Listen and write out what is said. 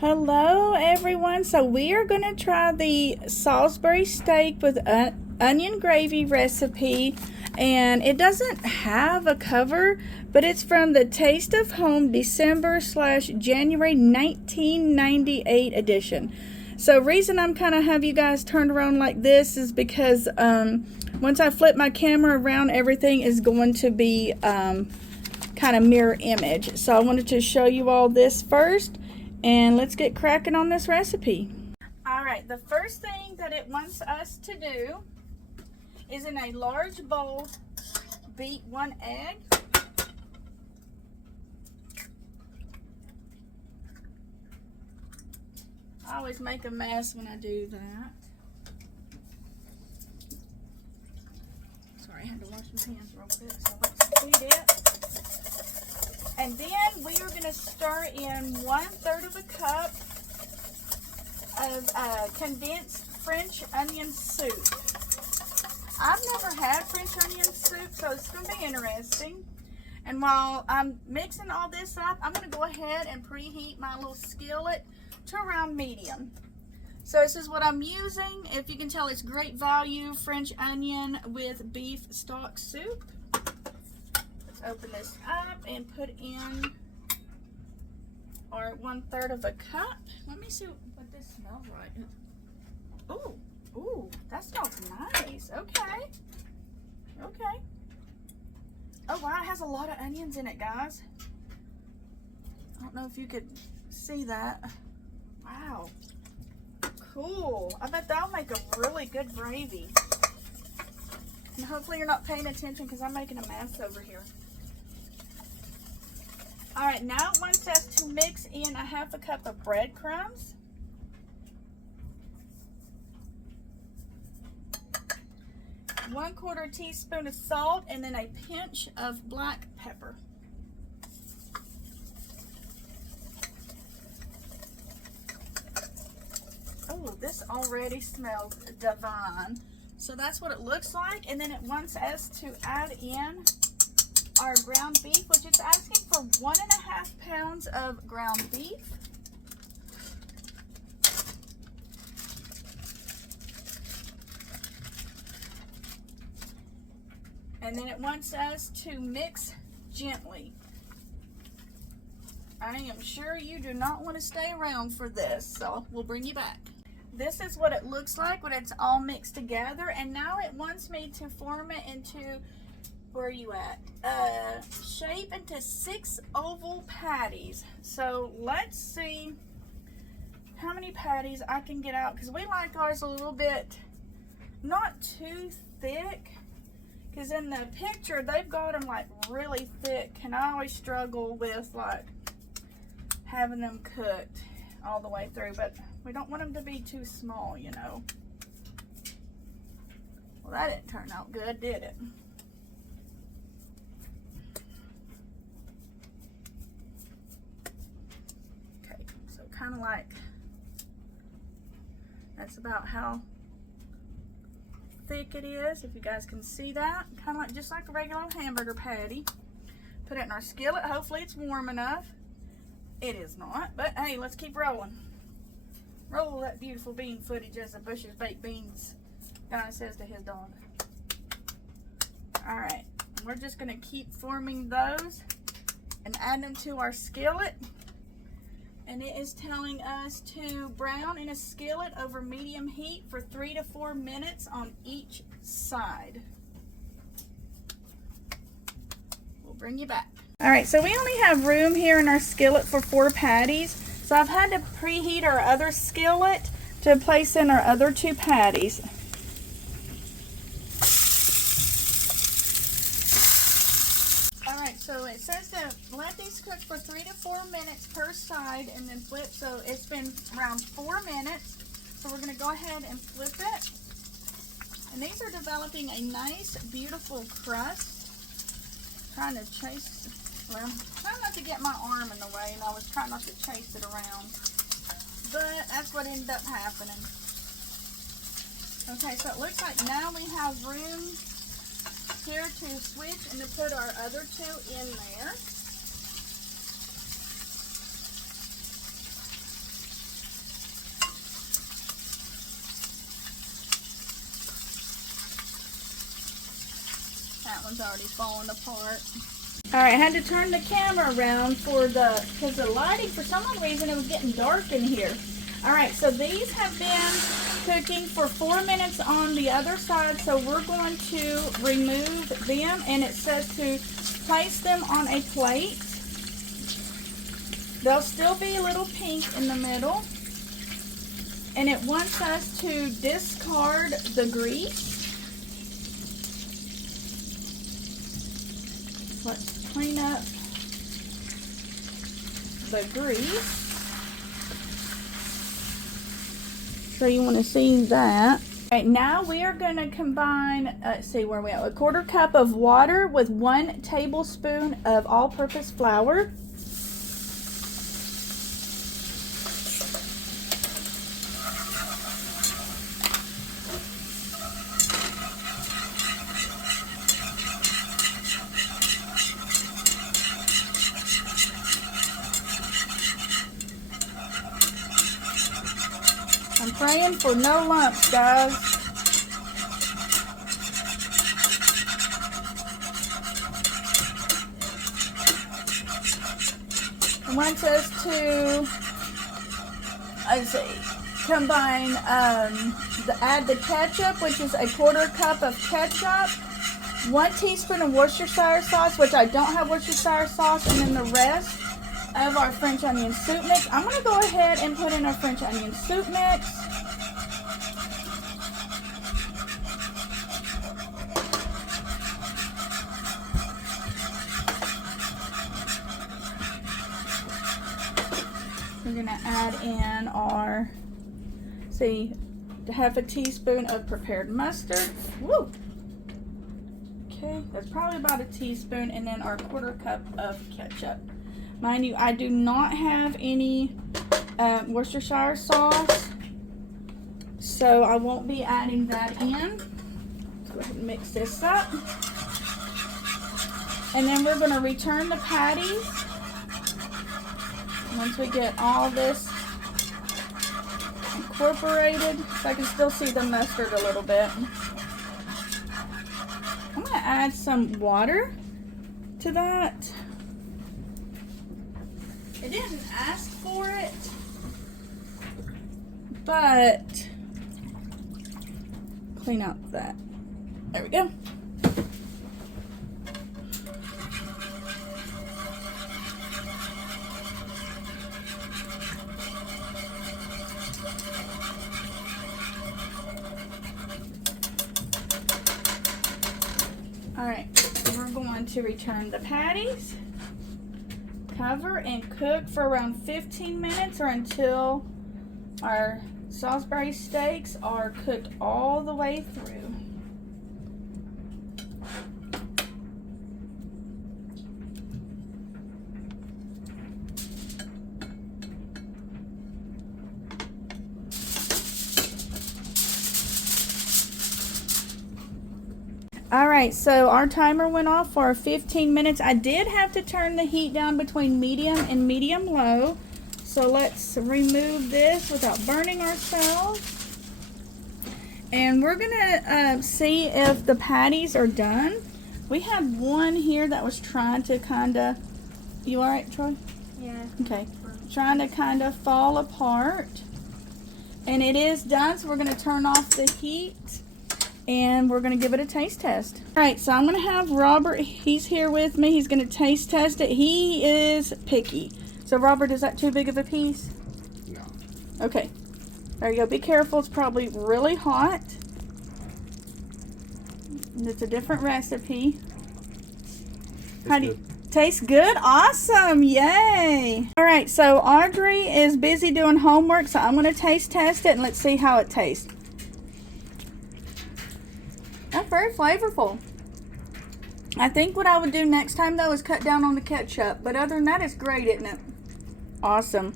Hello everyone. So we are going to try the Salisbury steak with onion gravy recipe, and it doesn't have a cover, but it's from the Taste of Home December/January 1998 edition. So reason I'm kind of have you guys turned around like this is because once I flip my camera around, everything is going to be kind of mirror image. So I wanted to show you all this first. And let's get cracking on this recipe. Alright, the first thing that it wants us to do is in a large bowl, beat 1 egg. I always make a mess when I do that. Sorry, I had to wash my hands real quick, so let's beat it. And then we are going to stir in 1/3 of a cup of condensed French onion soup. I've never had French onion soup, so it's going to be interesting. And while I'm mixing all this up, I'm going to go ahead and preheat my little skillet to around medium. So this is what I'm using. If you can tell, it's great value French onion with beef stock soup. Open this up and put in our 1/3 of a cup. Let me see what this smells like. Ooh, that smells nice. Okay. Oh wow, it has a lot of onions in it, guys. I don't know if you could see that. Wow. Cool. I bet that'll make a really good gravy. And hopefully you're not paying attention because I'm making a mess over here. Alright, now it wants us to mix in 1/2 cup of breadcrumbs. ¼ teaspoon of salt, and then a pinch of black pepper. Oh, this already smells divine. So that's what it looks like, and then it wants us to add in our ground beef, which is asking for 1½ pounds of ground beef. And then it wants us to mix gently. I am sure you do not want to stay around for this, so we'll bring you back. This is what it looks like when it's all mixed together, and now it wants me to form it into, where are you at? Shape into 6 oval patties. So let's see how many patties I can get out, because we like ours a little bit not too thick, because in the picture they've got them like really thick, and I always struggle with like having them cooked all the way through, but we don't want them to be too small, you know. Well, that didn't turn out good, did it? Kind of like, that's about how thick it is, if you guys can see that. Kind of like, just like a regular hamburger patty. Put it in our skillet. Hopefully it's warm enough. It is not, but hey, let's keep rolling. Roll that beautiful bean footage, as the Bush's Baked Beans guy says to his dog. Alright, we're just going to keep forming those and add them to our skillet. And it is telling us to brown in a skillet over medium heat for 3 to 4 minutes on each side. We'll bring you back. Alright, so we only have room here in our skillet for 4 patties. So I've had to preheat our other skillet to place in our other 2 patties. So it says to let these cook for 3 to 4 minutes per side and then flip. So it's been around 4 minutes. So we're going to go ahead and flip it. And these are developing a nice, beautiful crust. Trying to chase, well, trying not to get my arm in the way, and I was trying not to chase it around. But that's what ended up happening. Okay, so it looks like now we have room here to switch and to put our other 2 in there. one's already falling apart. All right, I had to turn the camera around because the lighting, for some odd reason, it was getting dark in here. All right, so these have been cooking for 4 minutes on the other side, so we're going to remove them, and it says to place them on a plate. They'll still be a little pink in the middle, and it wants us to discard the grease. Let's clean up the grease. So you want to see that. All right, now we are going to combine, let's see where we are, 1/4 cup of water with 1 tablespoon of all-purpose flour. I'm praying for no lumps, guys. It wants us to, let's see, combine, add the ketchup, which is 1/4 cup of ketchup, 1 teaspoon of Worcestershire sauce, which I don't have Worcestershire sauce, and then the rest of our French onion soup mix. I'm going to go ahead and put in our French onion soup mix. We're going to add in our, see, 1/2 teaspoon of prepared mustard. Woo! Okay, that's probably about a teaspoon, and then our 1/4 cup of ketchup. Mind you, I do not have any Worcestershire sauce, so I won't be adding that in. Let's go ahead and mix this up. And then we're going to return the patties. Once we get all this incorporated, so I can still see the mustard a little bit. I'm going to add some water to that. It didn't ask for it, but clean out that. There we go. All right, we're going to return the patties. Cover and cook for around 15 minutes or until our Salisbury steaks are cooked all the way through. All right, so our timer went off for 15 minutes. I did have to turn the heat down between medium and medium low. So let's remove this without burning ourselves. And we're gonna see if the patties are done. We had one here that was trying to kinda, you all right, Troy? Yeah. Okay, trying to kind of fall apart. And it is done, so we're gonna turn off the heat. And we're going to give it a taste test. All right, so I'm going to have Robert, he's here with me. He's going to taste test it. He is picky. So Robert, is that too big of a piece? No. Okay. There you go. Be careful. It's probably really hot. And it's a different recipe. How do you taste good? Awesome. Yay. All right, so Audrey is busy doing homework, so I'm going to taste test it and let's see how it tastes. That's very flavorful. I think what I would do next time though is cut down on the ketchup. But other than that, it's great, isn't it? Awesome.